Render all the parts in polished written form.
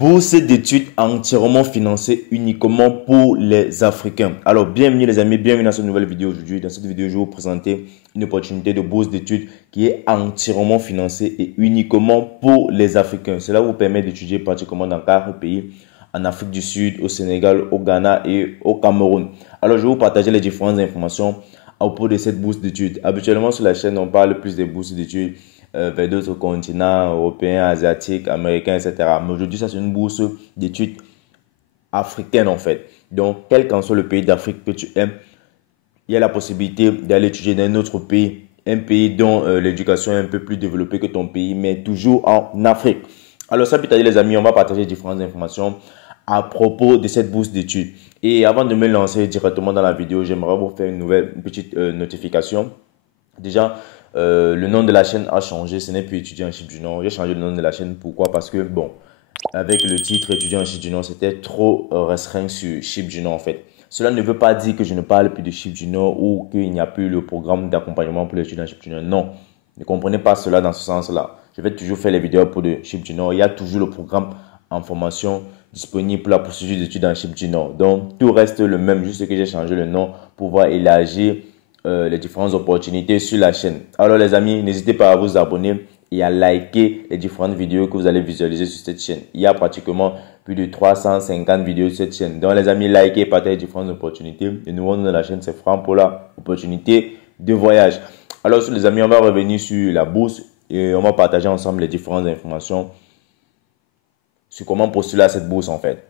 Bourse d'études entièrement financée uniquement pour les Africains. Alors, bienvenue les amis, bienvenue dans cette nouvelle vidéo aujourd'hui. Dans cette vidéo, je vais vous présenter une opportunité de bourse d'études qui est entièrement financée et uniquement pour les Africains. Cela vous permet d'étudier pratiquement dans 4 pays, en Afrique du Sud, au Sénégal, au Ghana et au Cameroun. Alors, je vais vous partager les différentes informations à propos de cette bourse d'études. Habituellement, sur la chaîne, on parle plus des bourses d'études vers d'autres continents, européens, asiatiques, américains, etc. Mais aujourd'hui, ça c'est une bourse d'études africaine en fait. Donc, quel qu'en soit le pays d'Afrique que tu aimes, il y a la possibilité d'aller étudier dans un autre pays, un pays dont l'éducation est un peu plus développée que ton pays, mais toujours en Afrique. Alors, ça peut t'aider les amis, on va partager différentes informations à propos de cette bourse d'études. Et avant de me lancer directement dans la vidéo, j'aimerais vous faire une petite notification. Déjà, le nom de la chaîne a changé, ce n'est plus étudiant en Chypre du Nord. J'ai changé le nom de la chaîne, pourquoi? Parce que bon, avec le titre étudiant en Chypre du Nord, c'était trop restreint sur Chypre du Nord en fait. Cela ne veut pas dire que je ne parle plus de Chypre du Nord ou qu'il n'y a plus le programme d'accompagnement pour les étudiants en Chypre du Nord. Non, ne comprenez pas cela dans ce sens-là. Je vais toujours faire les vidéos pour le Chypre du Nord. Il y a toujours le programme en formation disponible pour la procédure d'études en Chypre du Nord. Donc, tout reste le même, juste que j'ai changé le nom pour pouvoir élargir les différentes opportunités sur la chaîne. Alors les amis, n'hésitez pas à vous abonner et à liker les différentes vidéos que vous allez visualiser sur cette chaîne. Il y a pratiquement plus de 350 vidéos sur cette chaîne. Donc les amis, likez et partagez les différentes opportunités. Le nouveau nom de la chaîne, c'est Franck pour la opportunité de voyage. Alors les amis, on va revenir sur la bourse et on va partager ensemble les différentes informations sur comment postuler à cette bourse en fait.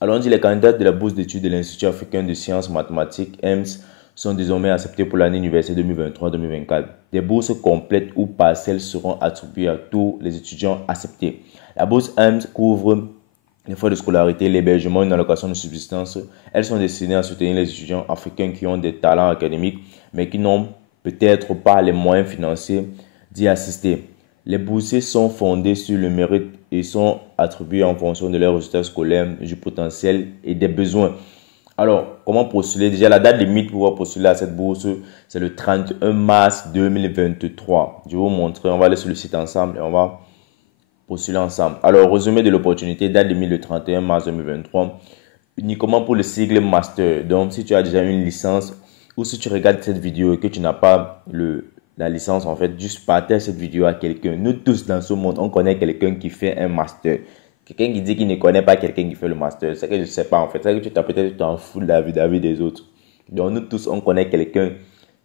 Alors on dit les candidats de la bourse d'études de l'Institut africain de sciences mathématiques, EMS, sont désormais acceptés pour l'année universitaire 2023-2024. Des bourses complètes ou partielles seront attribuées à tous les étudiants acceptés. La bourse EMS couvre les frais de scolarité, l'hébergement et une allocation de subsistance. Elles sont destinées à soutenir les étudiants africains qui ont des talents académiques, mais qui n'ont peut-être pas les moyens financiers d'y assister. Les boursiers sont fondés sur le mérite et sont attribués en fonction de leurs résultats scolaires, du potentiel et des besoins. Alors, comment postuler? Déjà, la date limite pour pouvoir postuler à cette bourse, c'est le 31 mars 2023. Je vais vous montrer, on va aller sur le site ensemble et on va postuler ensemble. Alors, résumé de l'opportunité, date limite le 31 mars 2023, uniquement pour le sigle master. Donc, si tu as déjà une licence ou si tu regardes cette vidéo et que tu n'as pas la licence, en fait, juste partage cette vidéo à quelqu'un. Nous tous dans ce monde, on connaît quelqu'un qui fait un master. Quelqu'un qui dit qu'il ne connaît pas quelqu'un qui fait le master, c'est que je ne sais pas en fait. C'est que tu t'as peut-être t'en fous de la vie des autres. Donc nous tous, on connaît quelqu'un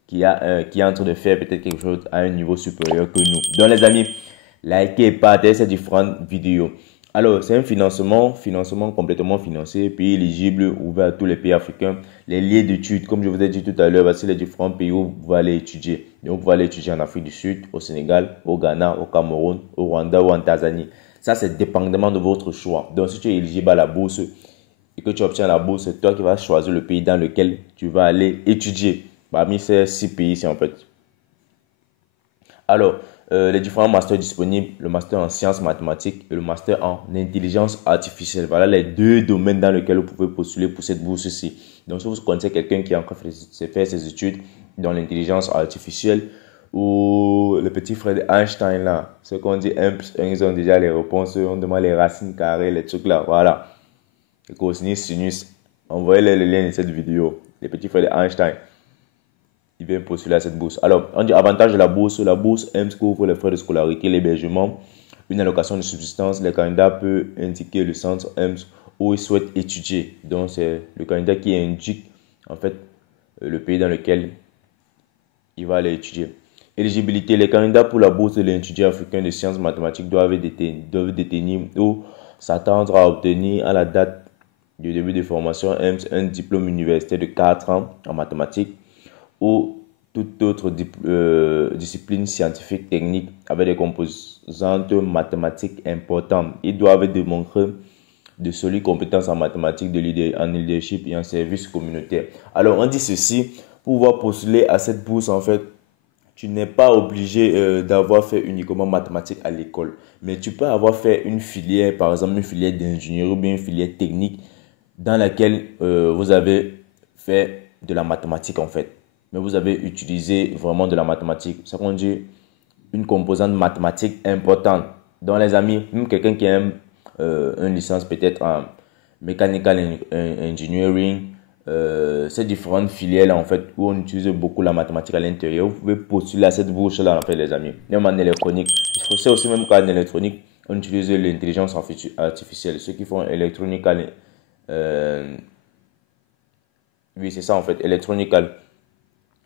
qui est en train de faire peut-être quelque chose à un niveau supérieur que nous. Donc les amis, likez et partagez ces différentes vidéos. Alors c'est un financement complètement financé, pays éligible, ouvert à tous les pays africains. Les lieux d'études, comme je vous ai dit tout à l'heure, voici les différents pays où vous allez étudier. Donc vous allez étudier en Afrique du Sud, au Sénégal, au Ghana, au Cameroun, au Rwanda ou en Tanzanie. Ça, c'est dépendamment de votre choix. Donc, si tu es éligible à la bourse et que tu obtiens la bourse, c'est toi qui vas choisir le pays dans lequel tu vas aller étudier. Parmi ces 6 pays-ci, en fait. Alors, les différents masters disponibles, le master en sciences mathématiques et le master en intelligence artificielle. Voilà les 2 domaines dans lesquels vous pouvez postuler pour cette bourse-ci. Donc, si vous connaissez quelqu'un qui a encore fait ses études dans l'intelligence artificielle, ou le petit frère d'Einstein là, ce qu'on dit 1 plus 1, ils ont déjà les réponses, on demande les racines carrées, les trucs là, voilà. Les cosinus, sinus, envoyez-les le lien de cette vidéo. Les petits frères d'Einstein, ils viennent postuler à cette bourse. Alors, on dit avantage de la bourse EMS couvre les frais de scolarité, l'hébergement, une allocation de subsistance. Les candidats peuvent indiquer le centre EMS où ils souhaitent étudier. Donc, c'est le candidat qui indique en fait le pays dans lequel il va aller étudier. Éligibilité. Les candidats pour la bourse de l'Institut africain de sciences mathématiques doivent détenir ou s'attendre à obtenir à la date du début de formation EMS un diplôme universitaire de 4 ans en mathématiques ou toute autre discipline scientifique technique avec des composantes mathématiques importantes. Ils doivent démontrer de solides compétences en mathématiques, en leadership et en service communautaire. Alors, on dit ceci, pour pouvoir postuler à cette bourse, en fait, tu n'es pas obligé d'avoir fait uniquement mathématiques à l'école. Mais tu peux avoir fait une filière, par exemple une filière d'ingénierie ou bien une filière technique dans laquelle vous avez fait de la mathématique en fait. Mais vous avez utilisé vraiment de la mathématique. C'est qu'on dit une composante mathématique importante. Donc les amis, même quelqu'un qui a une licence peut-être en mechanical engineering, ces différentes filières en fait où on utilise beaucoup la mathématique à l'intérieur, vous pouvez postuler à cette bourse là en fait les amis. Même en électronique, c'est aussi même qu'en électronique, on utilise l'intelligence artificielle. Ceux qui font electronical, oui c'est ça en fait, electronical.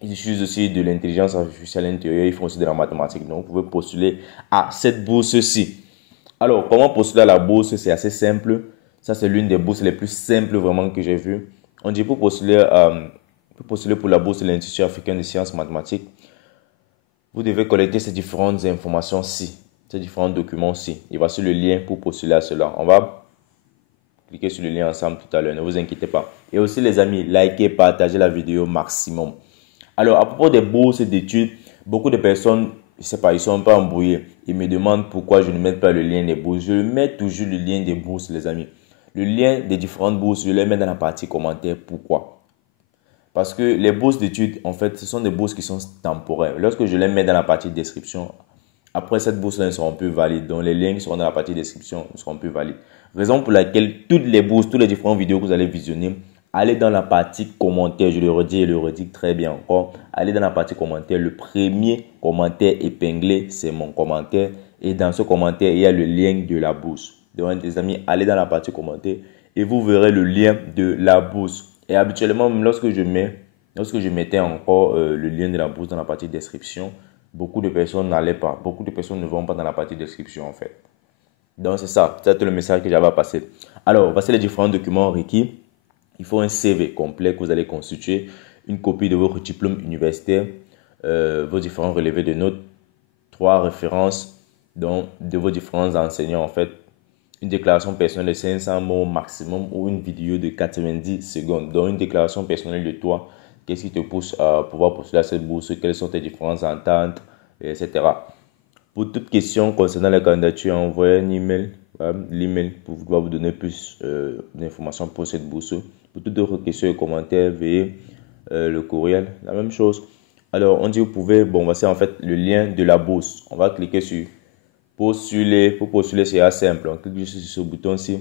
Ils utilisent aussi de l'intelligence artificielle à l'intérieur, ils font aussi de la mathématique. Donc vous pouvez postuler à cette bourse-ci. Alors comment postuler à la bourse? C'est assez simple. Ça c'est l'une des bourses les plus simples vraiment que j'ai vues. On dit pour postuler pour la bourse de l'Institut africain de sciences mathématiques, vous devez collecter ces différentes informations-ci, ces différents documents-ci. Et voici le lien pour postuler à cela. On va cliquer sur le lien ensemble tout à l'heure, ne vous inquiétez pas. Et aussi les amis, likez, partagez la vidéo maximum. Alors à propos des bourses d'études, beaucoup de personnes, je sais pas, ils sont un peu embrouillés. Ils me demandent pourquoi je ne mets pas le lien des bourses. Je mets toujours le lien des bourses les amis. Le lien des différentes bourses, je les mets dans la partie commentaires. Pourquoi? Parce que les bourses d'études, en fait, ce sont des bourses qui sont temporaires. Lorsque je les mets dans la partie description, après cette bourse-là ne seront plus valides. Donc les liens qui seront dans la partie description ne seront plus valides. Raison pour laquelle toutes les bourses, toutes les différentes vidéos que vous allez visionner, allez dans la partie commentaires. Je le redis et le redis très bien encore. Allez dans la partie commentaires. Le premier commentaire épinglé, c'est mon commentaire. Et dans ce commentaire, il y a le lien de la bourse. Donc, les amis, allez dans la partie commentaires et vous verrez le lien de la bourse. Et habituellement, lorsque je mettais encore le lien de la bourse dans la partie description, beaucoup de personnes n'allaient pas. Beaucoup de personnes ne vont pas dans la partie description en fait. Donc c'est ça, c'est le message que j'avais à passer. Alors, voici les différents documents requis. Il faut un CV complet que vous allez constituer, une copie de votre diplôme universitaire, vos différents relevés de notes, 3 références donc, de vos différents enseignants en fait, une déclaration personnelle de 500 mots maximum ou une vidéo de 90 secondes. Donc une déclaration personnelle de toi, qu'est-ce qui te pousse à pouvoir postuler à cette bourse, quelles sont tes différentes ententes, etc. Pour toute question concernant la candidature, envoyez un email. L'email pour vous donner plus d'informations pour cette bourse. Pour toutes autres questions et commentaires, veuillez le courriel, la même chose. Alors, on dit vous pouvez, bon, voici en fait le lien de la bourse. On va cliquer sur postuler. Pour postuler, c'est assez simple. On clique juste sur ce bouton-ci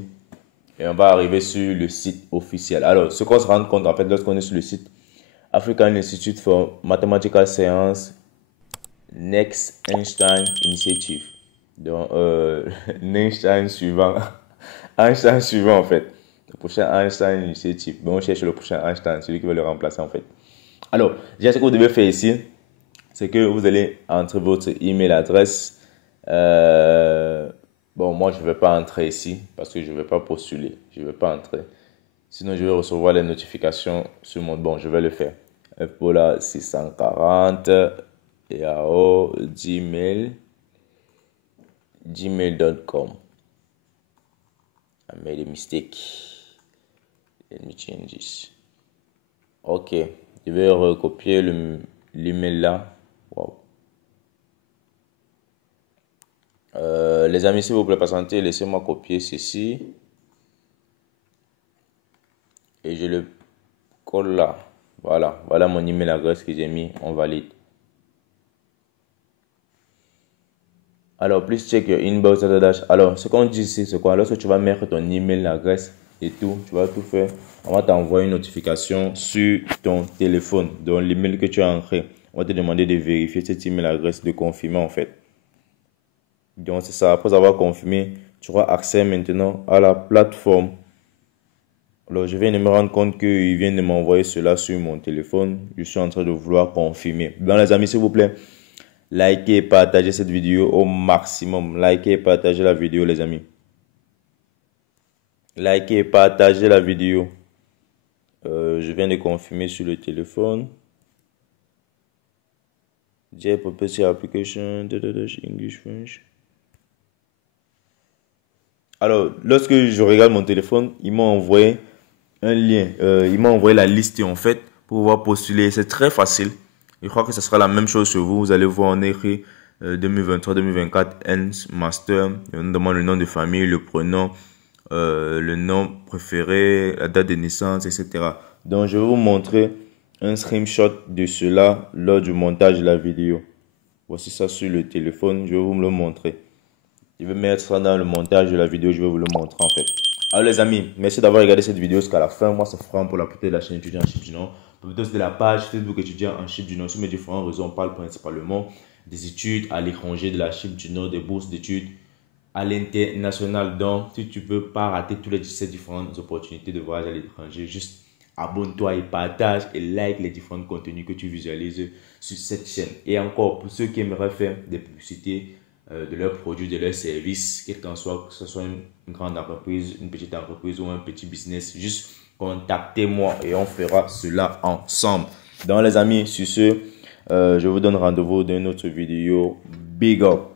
et on va arriver sur le site officiel. Alors, ce qu'on se rend compte en fait lorsqu'on est sur le site African Institute for Mathematical Science Next Einstein Initiative. Donc, l'Einstein suivant. Einstein suivant en fait. Le prochain Einstein Initiative. Bon, on cherche le prochain Einstein, celui qui va le remplacer en fait. Alors, déjà ce que vous devez faire ici, c'est que vous allez entrer votre email adresse. Bon, moi je ne vais pas entrer ici parce que je ne vais pas postuler. Je ne vais pas entrer. Sinon, je vais recevoir les notifications sur mon... Bon, je vais le faire. Ebola 640 yahoo gmail.com. I made a mistake. Let me change this. Ok. Je vais recopier l'email là. Wow. Les amis, s'il vous plaît, patientez, laissez-moi copier ceci. Et je le colle là. Voilà. Voilà mon email adresse que j'ai mis. On valide. Alors, please check your inbox. Alors, ce qu'on dit ici, c'est quoi? Lorsque tu vas mettre ton email adresse et tout, tu vas tout faire. On va t'envoyer une notification sur ton téléphone, dans l'email que tu as entré. On va te demander de vérifier cette email adresse, de confirmer en fait. Donc, c'est ça. Après avoir confirmé, tu auras accès maintenant à la plateforme. Alors, je viens de me rendre compte qu'il vient de m'envoyer cela sur mon téléphone. Je suis en train de vouloir confirmer. Donc, les amis, s'il vous plaît, likez et partagez cette vidéo au maximum. Likez et partagez la vidéo, les amis. Likez et partagez la vidéo. Je viens de confirmer sur le téléphone. JPopC application, English, French. Alors, lorsque je regarde mon téléphone, il m'a envoyé un lien. Il m'a envoyé la liste en fait pour pouvoir postuler. C'est très facile. Je crois que ce sera la même chose sur vous. Vous allez voir en écrit 2023-2024 ENS Master. On demande le nom de famille, le prénom, le nom préféré, la date de naissance, etc. Donc, je vais vous montrer un screenshot de cela lors du montage de la vidéo. Voici ça sur le téléphone. Je vais vous le montrer. Je vais mettre ça dans le montage de la vidéo. Je vais vous le montrer en fait. Alors les amis, merci d'avoir regardé cette vidéo jusqu'à la fin. Moi, c'est Franck pour la plutôt de la chaîne étudiant en chip du Nord. Plutôt de la page Facebook étudiant en chip du Nord. Sur mes différents réseaux, on parle principalement des études à l'étranger, de la chip du Nord, des bourses d'études à l'international. Donc, si tu veux pas rater toutes les 17 différentes opportunités de voyage à l'étranger, juste abonne-toi et partage et like les différents contenus que tu visualises sur cette chaîne. Et encore, pour ceux qui aimeraient faire des publicités de leurs produits, de leurs services, quel qu'en soit, que ce soit une grande entreprise, une petite entreprise ou un petit business, juste contactez-moi et on fera cela ensemble. Donc les amis, sur ce, je vous donne rendez-vous dans une autre vidéo. Big up!